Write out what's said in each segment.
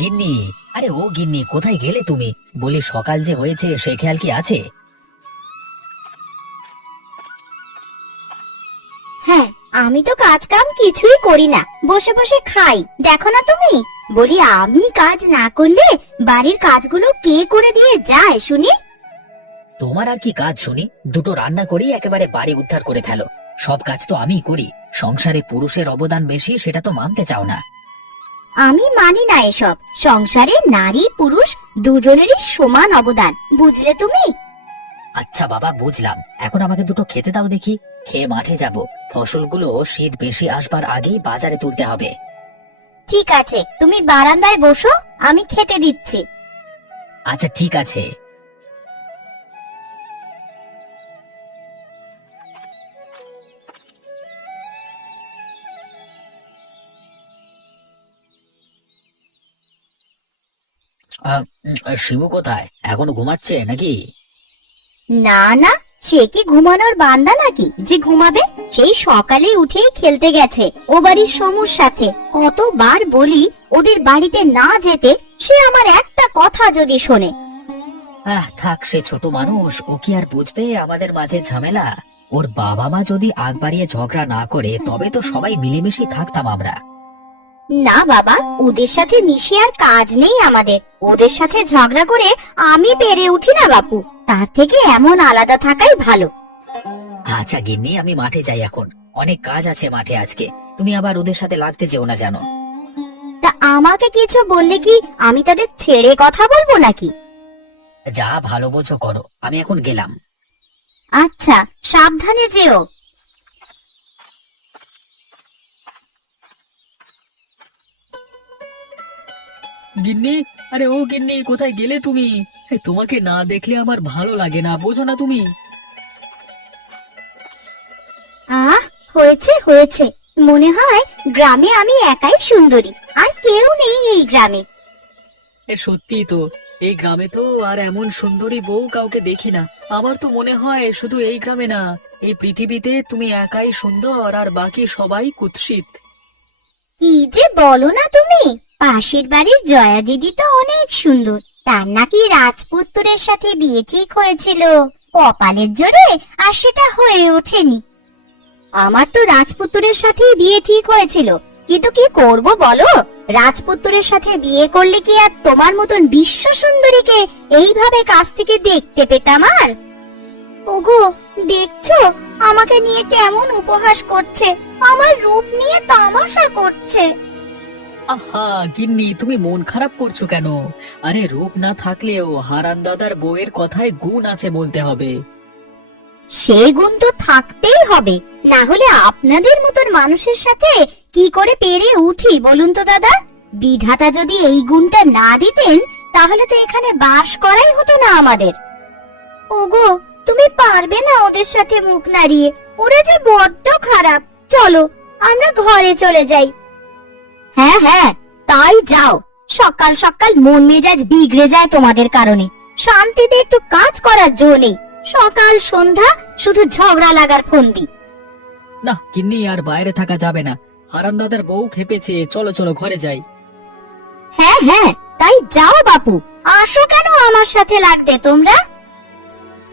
গিন্নি, আরে ও গিন্নি, কোথায় গেলে তুমি? বলি সকাল যে হয়েছে সে খেয়াল কি আছে? হ্যাঁ, আমি তো কাজ কাম কিছুই করি না, বসে বসে খাই। দেখো না তুমি, বলি আমি কাজ না করলে বাড়ির কাজগুলো কে করে দিয়ে যায় শুনি? তোমার আর কি কাজ শুনি? দুটো রান্না করি একেবারে বাড়ি উদ্ধার করে ফেলো। সব কাজ তো আমিই করি। সংসারে পুরুষের অবদান বেশি, সেটা তো মানতে চাও না। আমি মানি না এসব। সংসারে নারী পুরুষ দুজনেরই সমান অবদান, বুঝলে তুমি? আচ্ছা বাবা, বুঝলাম। এখন আমাকে দুটো খেতে দাও দেখি। খেয়ে মাঠে যাব। ফসলগুলো শীত বেশি আসবার আগেই বাজারে তুলতে হবে। ঠিক আছে, তুমি বারান্দায় বসো, আমি খেতে দিচ্ছি। আচ্ছা ঠিক আছে। শিবু কোথায়? এখনো ঘুমাচ্ছে নাকি? না না, সে কি ঘুমানোর বান্দা নাকি যে ঘুমাবে? সেই সকালে উঠেই খেলতে গেছে ও বাড়ির সমুর সাথে। কতবার বলি ওদের বাড়িতে না যেতে, সে আমার একটা কথা যদি শোনে। থাক, সে ছোট মানুষ, ও কি আর বুঝবে আমাদের মাঝে ঝামেলা? ওর বাবা মা যদি আগ বাড়িয়ে ঝগড়া না করে তবে তো সবাই মিলেমিশে থাকতাম আমরা। না বাবা, ওদের সাথে মিশে আর কাজ নেই আমাদের। ওদের সাথে ঝগড়া করে আমি পেরে উঠি না বাপু। তার থেকে এমন আলাদা থাকাই ভালো। আচ্ছা গিন্নি, আমি মাঠে যাই এখন। অনেক কাজ আছে মাঠে আজকে। তুমি আবার ওদের সাথে লাগতে যেও না জানো। তা আমাকে কিছু বললে কি আমি তাদের ছেড়ে কথা বলবো নাকি? যা ভালো বোঝো করো, আমি এখন গেলাম। আচ্ছা, সাবধানে যেও। গিন্নি, আরে ও গিন্নি, কোথায় গেলে তুমি? তোমাকে না দেখলে আমার ভালো লাগে না, বোঝো না তুমি? আহ, হয়েছে হয়েছে। মনে হয় গ্রামে আমি একাই সুন্দরী, আর কেউ নেই এই গ্রামে। সত্যি তো, এই গ্রামে তো আর এমন সুন্দরী বউ কাউকে দেখি না। আমার তো মনে হয় শুধু এই গ্রামে না, এই পৃথিবীতে তুমি একাই সুন্দর আর বাকি সবাই কুৎসিত। কি যে বলো না তুমি! পাশের বাড়ির জয়া দিদি তো অনেক সুন্দর। তার নাকি রাজপুত্রের সাথে বিয়ে ঠিক হয়েছিল। কপালের জোরে আর সেটা হয়ে ওঠেনি। আমার তো রাজপুত্রের সাথে বিয়ে ঠিক হয়েছিল, কিন্তু কি করব বলো? রাজপুত্রের সাথে বিয়ে করলে কি আর তোমার মতন বিশ্ব সুন্দরীকে এইভাবে কাছ থেকে দেখতে পেতাম আর? ওগো, দেখছো আমাকে নিয়ে কেমন উপহাস করছে, আমার রূপ নিয়ে তামাশা করছে। আহা গিন্নি, তুমি মন খারাপ করছো কেন? আরে রূপ না থাকলেও হারান দাদার বউয়ের কথায় গুণ আছে বলতে হবে। সেই গুণ তো থাকতেই হবে, না হলে আপনাদের মতন মানুষের সাথে কি করে পেরে উঠি বলুন তো দাদা? বিধাতা যদি এই গুণটা না দিতেন, তাহলে তো এখানে বাস করাই হতো না আমাদের। ওগো, তুমি পারবে না ওদের সাথে মুখ নাড়িয়ে। ওরা যে বড্ড খারাপ। চলো আমরা ঘরে চলে যাই। হ্যাঁ হ্যাঁ, তাই যাও। সকাল সকাল মন মেজাজ বিগড়ে যায় তোমাদের কারণে। শান্তিতে একটু কাজ করার জো নেই। সকাল সন্ধ্যা শুধু ঝগড়া লাগার ফন্দি। না গিন্নি, আর বাইরে থাকা যাবে না। হারান দাদার বউ খেপেছে, চলো চলো ঘরে যাই। হ্যাঁ হ্যাঁ, তাই যাও বাপু। আসো কেন আমার সাথে লাগতে তোমরা?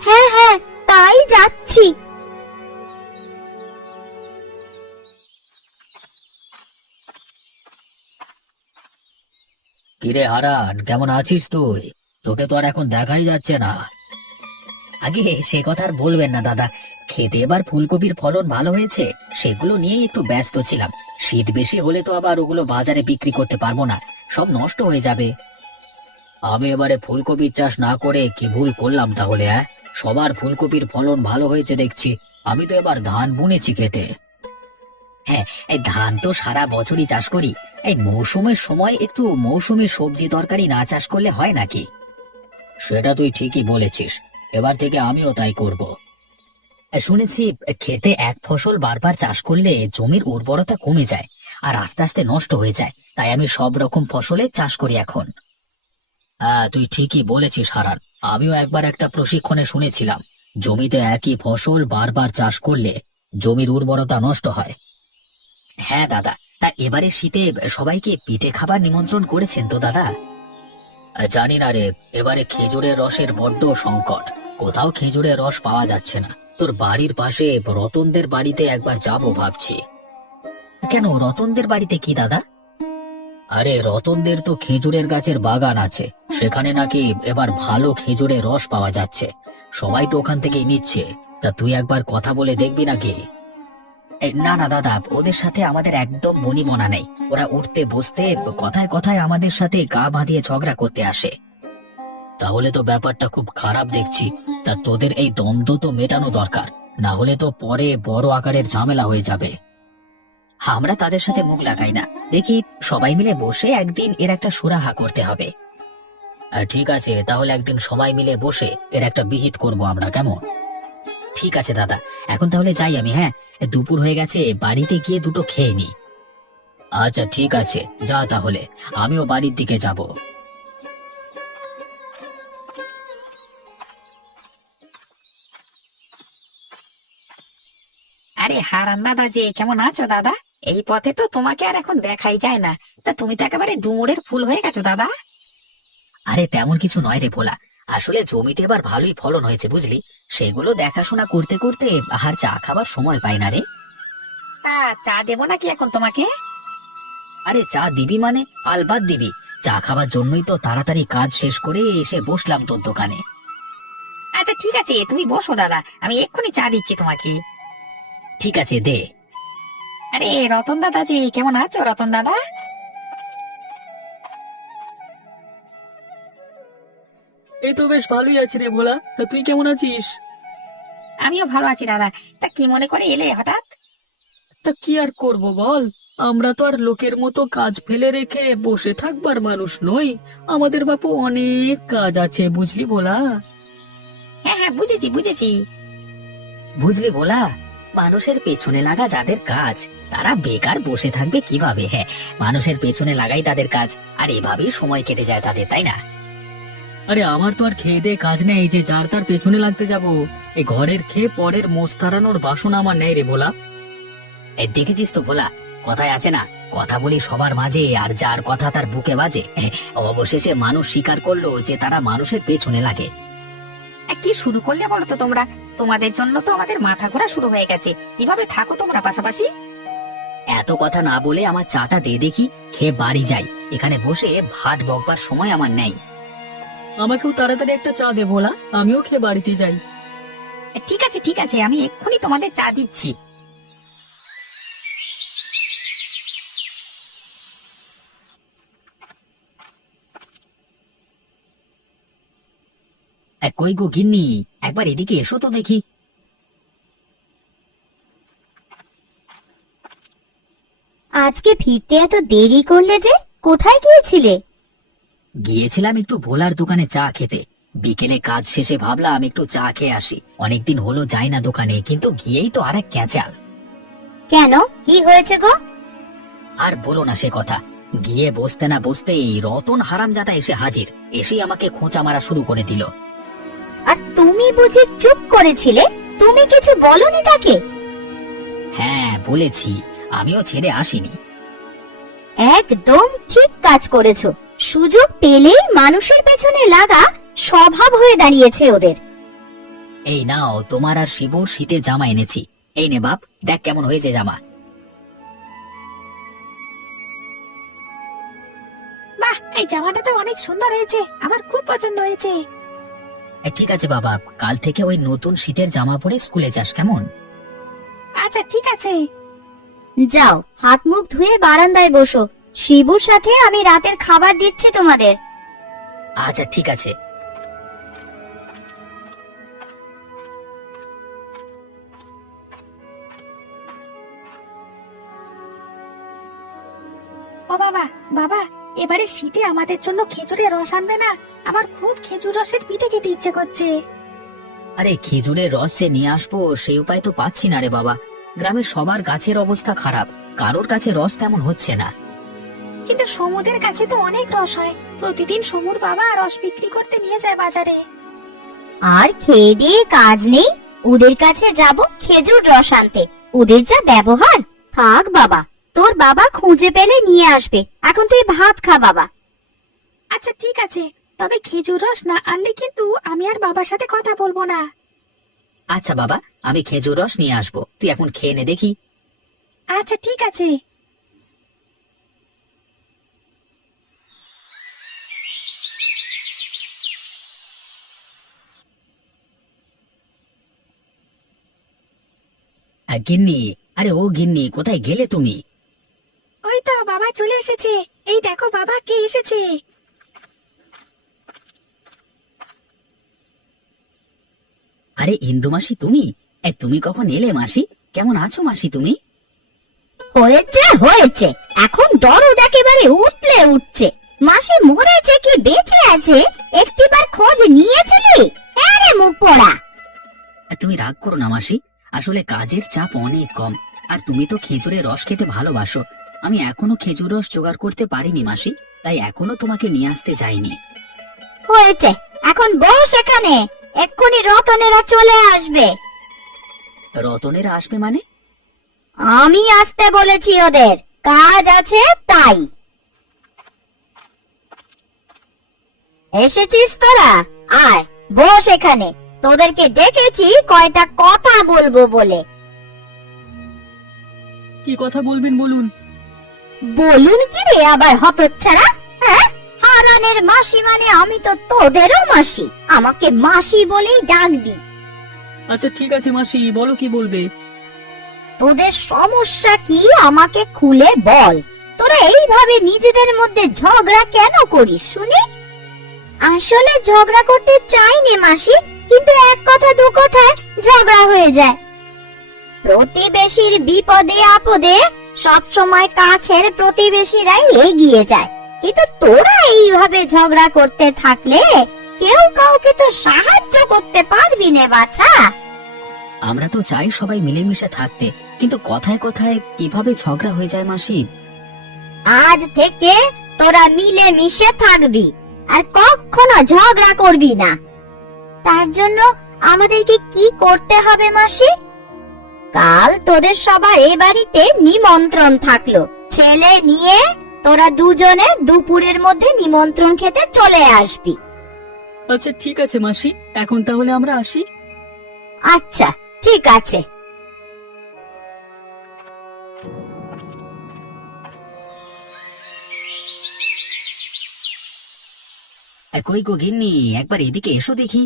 হ্যাঁ হ্যাঁ, তাই যাচ্ছি। কিরে হারান, কেমন আছিস তুই? তোকে তো আর এখন দেখাই যাচ্ছে না। আগে সে কথা আর বলবেন না দাদা। খেতে এবার ফুলকপির ফলন ভালো হয়েছে, সেগুলো নিয়ে একটু ব্যস্ত ছিলাম। শীত বেশি হলে তো আবার ওগুলো বাজারে বিক্রি করতে পারবো না, সব নষ্ট হয়ে যাবে। আমি এবারে ফুলকপির চাষ না করে কি ভুল করলাম তাহলে? সবার ফুলকপির ফলন ভালো হয়েছে দেখছি। আমি তো এবার ধান বুনেছি খেতে। হ্যাঁ, এই ধান তো সারা বছরই চাষ করি। এই মৌসুমের সময় একটু মৌসুমী সবজি তরকারি না চাষ করলে হয় নাকি? সেটা তুই ঠিকই বলেছিস। এবার থেকে আমিও তাই করব। শুনেছি খেতে এক ফসল বারবার চাষ করলে জমির উর্বরতা কমে যায় আর আস্তে আস্তে নষ্ট হয়ে যায়। তাই আমি সব রকম ফসলে চাষ করি এখন। হ্যাঁ, তুই ঠিকই বলেছিস হারান। আমিও একবার একটা প্রশিক্ষণে শুনেছিলাম, জমিতে একই ফসল বারবার চাষ করলে জমির উর্বরতা নষ্ট হয়। হ্যাঁ দাদা, তা এবারে শীতে সবাইকে পিঠে খাবার নিমন্ত্রণ করেছেন তো দাদা? জানি না রে, এবারে খেজুরের রসের বড্ড সংকট, কোথাও খেজুরের রস পাওয়া যাচ্ছে না। তোর বাড়ির পাশে রতনদের বাড়িতে একবার যাবো ভাবছি। কেন, রতনদের বাড়িতে কি দাদা? আরে রতনদের তো খেজুরের গাছের বাগান আছে, সেখানে নাকি এবার ভালো খেজুরের রস পাওয়া যাচ্ছে। সবাই তো ওখান থেকেই নিচ্ছে। তা তুই একবার কথা বলে দেখবি নাকি? না না দাদা, ওদের সাথে আমাদের একদম বনিবনা নেই। ওরা উঠতে বসতে কথায় কথায় আমাদের সাথে গা বাঁধিয়ে ঝগড়া করতে আসে। তাহলে তো ব্যাপারটা খুব খারাপ দেখছি। তা তোদের এই দ্বন্দ্ব তো মেটানো দরকার, না হলে তো পরে বড় আকারের ঝামেলা হয়ে যাবে। আমরা তাদের সাথে মুখ লাগাই না, দেখি সবাই মিলে বসে একদিন এর একটা সুরাহা করতে হবে। ঠিক আছে, তাহলে একদিন সবাই মিলে বসে এর একটা বিহিত করব আমরা, কেমন? ঠিক আছে দাদা, এখন তাহলে যাই আমি। হ্যাঁ, দুপুর হয়ে গেছে, বাড়িতে গিয়ে দুটো খেয়ে নি। আচ্ছা ঠিক আছে, যা তাহলে, আমিও বাড়ির দিকে যাব। আরে হারান দাদা, যে কেমন আছো দাদা? এই পথে তো তোমাকে আর এখন দেখাই যায় না। তা তুমি তো একেবারে ডুমুরের ফুল হয়ে গেছো দাদা। আরে তেমন কিছু নয় রে ভোলা, আসলে জমিতে এবার ভালোই ফলন হয়েছে বুঝলি, সেগুলো দেখাশোনা করতে করতে আর চা খাবার সময় পাই না রে। তা চা দেবো নাকি এখন তোমাকে? আরে চা দিবি মানে? আলবাত দিবি। চা খাবার জন্যই তো তাড়াতাড়ি কাজ শেষ করে এসে বসলাম তোর দোকানে। আচ্ছা ঠিক আছে, তুমি বসো দাদা, আমি এক্ষুনি চা দিচ্ছি তোমাকে। ঠিক আছে, দে। আরে রতন দাদা, যে কেমন আছো রতন দাদা? এই তো বেশ ভালোই আছি রে ভোলা। তা তুই কেমন আছিস? আমিও ভালো আছি দাদা। তা কি মনে করে এলে হঠাৎ? তা কি আর করব বল, আমরা তো আর লোকের মতো কাজ ফেলে রেখে বসে থাকবার মানুষ নই। আমাদের বাপু অনেক কাজ আছে, বুঝলি ভোলা। হ্যাঁ হ্যাঁ, বুঝেছি বুঝেছি। বুঝলি ভোলা, মানুষের পেছনে লাগা যাদের কাজ, তারা বেকার বসে থাকবে কিভাবে? হ্যাঁ, মানুষের পেছনে লাগাই তাদের কাজ, আর এভাবেই সময় কেটে যায় তাদের, তাই না? আরে আমার তো আর খেয়ে দিয়ে কাজ নেই যে যার তার পেছনে লাগতে যাব। এই ঘরের খেয়ে পরের মোষ তাড়ানোর বাসনা আমার নেই রে ভোলা। এই দেখেছিস তো ভোলা, কথায় আছে না, কথা বলি সবার মাঝে, আর যার কথা তার বুকে বাজে। অবশেষে মানুষ স্বীকার করলো যে তারা মানুষের পেছনে লাগে। কি শুরু করলে বলো তো তোমরা? তোমাদের জন্য তো আমাদের মাথা ঘোরা শুরু হয়ে গেছে। কিভাবে থাকো তোমরা পাশাপাশি? এত কথা না বলে আমার চাটা দে দেখি, খেয়ে বাড়ি যাই। এখানে বসে ভাট বকবার সময় আমার নেই। আমাকেও তাড়াতাড়ি একটা চা দে ভোলা, আমিও খেয়ে বাড়িতে যাই। ঠিক আছে ঠিক আছে, আমি এক্ষুনি তোমাদের চা দিচ্ছি। কই গো গিন্নি, একবার এদিকে এসো তো দেখি। আজকে ফিরতে এত দেরি করলে যে? কোথায় গিয়েছিলে? গিয়েছিলাম একটু ভোলার দোকানে চা খেতে। বিকেলে কাজ শেষে ভাবলাম একটু চা খেয়ে আসি, অনেকদিন হলো যাই না দোকানে, কিন্তু গিয়েই তো আরেক ক্যাচাল। কেন, কি হয়েছে গো? আর বলো না সে কথা, গিয়ে বসতে না বসতেই রতন হারামজাদা এসে হাজির, এসেই আমাকে খোঁচা মারা শুরু করে দিল। আর তুমি বুঝি চুপ করেছিলে? তুমি কিছু বলনি তাকে? হ্যাঁ বলেছি, আমিও ছেড়ে আসিনি। একদম ঠিক কাজ করেছো। সুযোগ পেলেই মানুষের পেছনে লাগা স্বভাব হয়ে দাঁড়িয়েছে ওদের। এই নাও, তোমার আর শিবুর শীতের জামা এনেছি। এই নে বাপ, দেখ কেমন হয়েছে জামা। বাহ, এই জামাটা তো অনেক সুন্দর হয়েছে, আমার খুব পছন্দ হয়েছে। ঠিক আছে বাবা, কাল থেকে ওই নতুন শীতের জামা পরে স্কুলে যাস, কেমন? আচ্ছা ঠিক আছে। যাও, হাত মুখ ধুয়ে বারান্দায় বসো। শিবুর সাথে আমি রাতের খাবার দিচ্ছি তোমাদের। আচ্ছা ঠিক আছে। ও বাবা, বাবা, এবারে শীতে আমাদের জন্য খেজুরের রস আনবে না? আমার খুব খেজুর রসের পিঠে খেতে ইচ্ছে করছে। আরে খেজুরের রস যে নিয়ে আসবো সেই উপায় তো পাচ্ছি না রে বাবা। গ্রামের সবার গাছের অবস্থা খারাপ, কারোর কাছে রস তেমন হচ্ছে না। কিন্তু সমুদের কাছে তো অনেক রস হয়, প্রতিদিন সমুর বাবা রস বিক্রি করতে নিয়ে যায় বাজারে। আর খেয়ে দিয়ে কাজ নেই, ওদের কাছে যাব খেজুর রস আনতে? ওদের যা ব্যবহার! থাক বাবা, তোর বাবা খুঁজে পেলে নিয়ে আসবে। এখন তুই ভাত খা বাবা। আচ্ছা ঠিক আছে, তবে খেজুর রস না আনলে কিন্তু আমি আর বাবার সাথে কথা বলবো না। আচ্ছা বাবা, আমি খেজুর রস নিয়ে আসবো, তুই এখন খেয়ে নে দেখি। আচ্ছা ঠিক আছে। গিন্নি, আরে ও গিন্নি, কোথায় গেলে তুমি? ওই তো বাবা চলে এসেছে, এই দেখো বাবা কে এসেছে। আরে ইন্দু মাসি, তুমি তুমি কখন এলে মাসি? কেমন আছো মাসি তুমি? হয়েছে হয়েছে, এখন দরদ একেবারে উঠলে উঠছে। মাসি মরেছে কি বেঁচে আছে একটিবার খোঁজ নিয়েছিলি? আরে মুখ পোড়া। তুমি রাগ করো না মাসি, আসলে কাজের চাপ অনেক কম। আর তুমি তো খেজুরের রস খেতে ভালোবাসো, আমি এখনো খেজুর রস জোগাড় করতে পারিনি মাসি, তাই এখনো তোমাকে নিয়ে আসতে যাইনি। হয়েছে, এখন বস এখানে, এক্ষুনি রতনেরা চলে আসবে। রতনেরা আসবে মানে? আমি আসতে বলেছি ওদের, কাজ আছে তাই। এসেছিস তোরা? আয় বস এখানে, তোদেরকে ডেকেছি কয়টা কথা বলবো বলে। কি কথা বলবেন বলুন। বলুন কি রে আবার হতচ্ছাড়া? হ্যাঁ, হারানের মাসি মানে আমি তো তোদেরও মাসি, আমাকে মাসি বলেই ডাক দি। আচ্ছা ঠিক আছে মাসি, বলো কি বলবে। তোদের সমস্যা কি আমাকে খুলে বল। তোরা এইভাবে নিজেদের মধ্যে ঝগড়া কেন করিস শুনি? আসলে ঝগড়া করতে চাইনি মাসি, কিন্তু এক কথা দু কথায় ঝগড়া হয়ে যায়। প্রতিবেশীর বিপদে আপদে সব সময় কাছের প্রতিবেশীরাই এগিয়ে যায়, কিন্তু তোরা এইভাবে ঝগড়া করতে থাকলে কেউ কাউকে তো সাহায্য করতে পারবি না বাছা। আমরা তো চাই সবাই মিলেমিশে থাকতে, কিন্তু কথায় কথায় কিভাবে ঝগড়া হয়ে যায় মাসি? আজ থেকে তোরা মিলে মিশে থাকবি আর কখনো ঝগড়া করবি না। তার জন্য আমাদেরকে কি করতে হবে মাসি? কাল তোদের সবার এ বাড়িতে নিমন্ত্রণ থাকলো, ছেলে নিয়ে তোরা দুজনে দুপুরের মধ্যে নিমন্ত্রণ খেতে চলে আসবি। আচ্ছা ঠিক আছে মাসি, এখন তাহলে আমরা আসি। আচ্ছা ঠিক আছে। কই গো গিন্নি, একবার এদিকে এসো দেখি।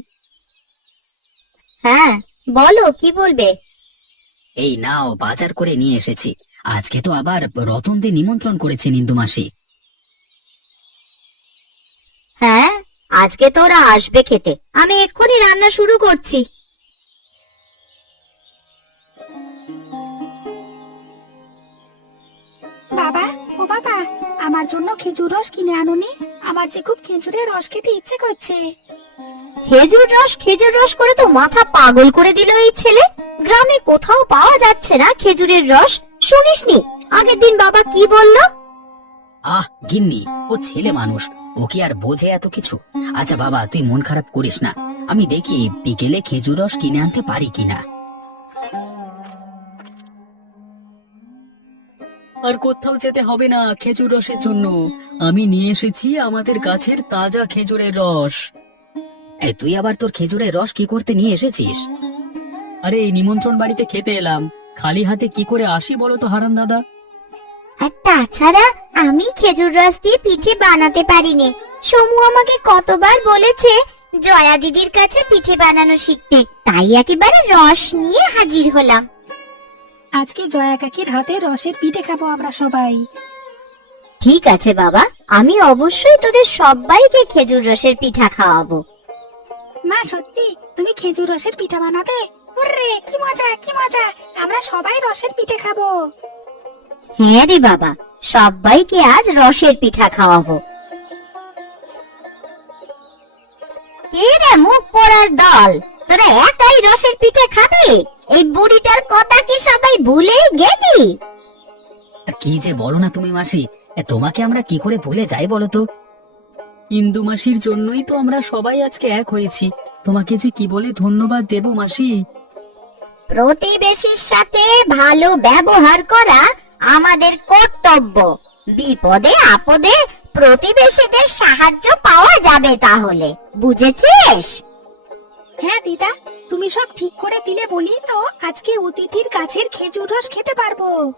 হ্যাঁ বলো, কি বলবে? এই নাও, বাজার করে নিয়ে এসেছি। আজকে তো আবার রতনদের নিমন্ত্রণ করেছেন ইন্দু মাসি। হ্যাঁ, আজকে তোরা আসবে খেতে, আমি এক্ষুনি রান্না শুরু করছি। বাবা, ও বাবা, আমার জন্য খেজুর রস কিনে আনোনি? আমার যে খুব খেজুরের রস খেতে ইচ্ছে করছে। খেজুর রস করে তো মাথা পাগল করে দিল এই ছেলে। গ্রামে কোথাও পাওয়া যাচ্ছে না খেজুরের রস, শুনিসনি আগের দিন বাবা কি বলল? আহ গিন্নি, ও ছেলে মানুষ, ও কি আর বোঝে এত কিছু? আচ্ছা বাবা, তুই মন খারাপ করিস না, আমি দেখি বিকেলে খেজুর রস কিনে আনতে পারি কিনা। আর কোথাও যেতে হবে না খেজুর রসের জন্য, আমি নিয়ে এসেছি আমাদের গাছের তাজা খেজুরের রস। তুই আবার তোর খেজুরের রস কি করতে নিয়ে এসেছিস? আরে এই নিমন্ত্রণ বাড়িতে খেতে এলাম, খালি হাতে কি করে আসি বলো তো হারান দাদা। আর তাছাড়া আমি খেজুর রস দিয়ে পিঠে বানাতে পারিনি। সমু আমাকে কতবার বলেছে জয়া দিদির কাছে পিঠে বানানো শিখতে, তাই একেবারে রস নিয়ে হাজির হলাম। আজকে জয়া কাকির হাতে রসের পিঠে খাবো আমরা সবাই। ঠিক আছে বাবা, আমি অবশ্যই তোদের সবাইকে খেজুর রসের পিঠা খাওয়াবো। মা সত্যি তুমি খেজুর রসের পিঠা বানাবে? ওরে কি মজা কি মজা, আমরা সবাই রসের পিঠে খাবো। হ্যাঁ রে বাবা, সবাইকে আজ রসের পিঠা খাওয়াবো। কে রে মুখ পোড়ার দল, তোরা একাই রসের পিঠে খাবি? এই বুড়িটার কথা কি সবাই ভুলেই গেলি? কি যে বলো না তুমি মাসি, তোমাকে আমরা কি করে ভুলে যাই বলো তো? ইন্দু মাসির জন্যই তো আমরা সবাই আজকে এক হয়েছি, তোমাকে যে কি বলে ধন্যবাদ দেব মাসি। প্রতিবেশীর সাথে ভালো ব্যবহার করা আমাদের কর্তব্য। বিপদে আপদে প্রতিবেশীদের সাহায্য পাওয়া যাবে তাহলে, বুঝেছিস? হ্যাঁ দিদা, তুমি সব ঠিক করে দিলে বলি তো আজকে অতিথির কাছের খেজুর রস খেতে পারবো।